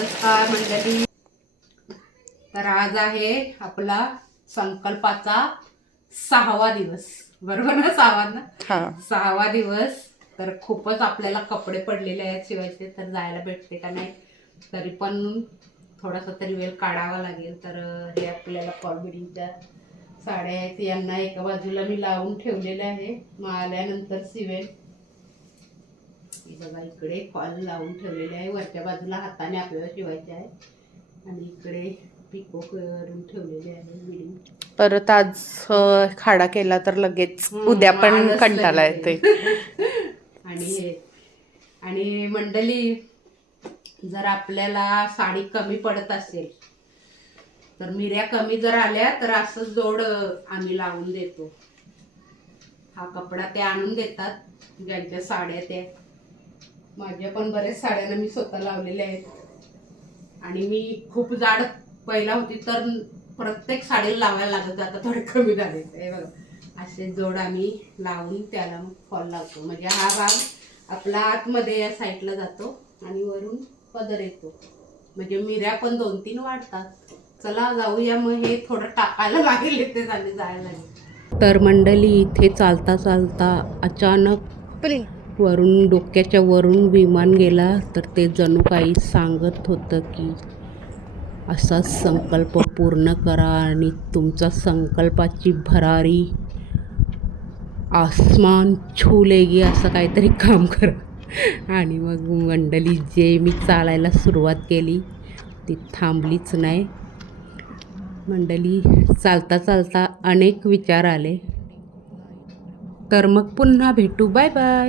नमस्कार मंडळी. तर आज आहे आपला संकल्पाचा 6वा दिवस, बरोबर ना? 6वा दिवस. तर खूपच आपल्याला कपडे पडलेले आहेत शिवायचे, तर जायला भेटते का नाही तरी पण थोडासा तरी वेळ काढावा लागेल. तर हे आपल्याला कॉलबिडिंगच्या साड्या आहेत, यांना एका बाजूला मी लावून ठेवलेले आहे, मग आल्यानंतर सिवेल. बघा इकडे फॉल लावून ठेवलेले आहे, वरच्या बाजूला हाताने आपल्याला शिवायचे आहे आणि इकडे पिको करून ठेवलेले आहे बिडिंग. परत आज खाडा केला तर लगेच उद्या पण कंटाळा येते. आणि मंडळी, जर आपल्याला साडी कमी पडत असेल तर मिऱ्या कमी जर आल्या तर असं जोड आम्ही लावून देतो. हा कपडा ते आणून देतात ज्यांच्या साड्या, त्या माझ्या पण बरेच साड्यांना मी स्वतः लावलेल्या आहेत. आणि मी खूप जाड पहिला होती तर प्रत्येक साडीला लावायला लागत, आता थोडे कमी झाले. हे बघा असे जोड आम्ही लावून त्याला मग फॉल लावतो. म्हणजे हा भाग आपला आतमध्ये या साईडला जातो आणि वरून पदर येतो, म्हणजे मिऱ्या पण 2-3 वाढतात. चला जाऊया, मग हे थोडं टाकायला लागेल, ते झाले जायला लागेल. तर मंडळी, इथे चालता चालता अचानक वरून, डोक्याच्या वरून विमान गेला. तर ते जणू काही सांगत होतं की असा संकल्प पूर्ण करा आणि तुमचा संकल्पाची भरारी आसमान छू लेगी, असं काहीतरी काम करा. आणि मग मंडळी, जे मी चालायला सुरुवात केली ती थांबलीच नाही. मंडळी, चालता चालता अनेक विचार आले. तर मग पुन्हा भेटू. Bye bye.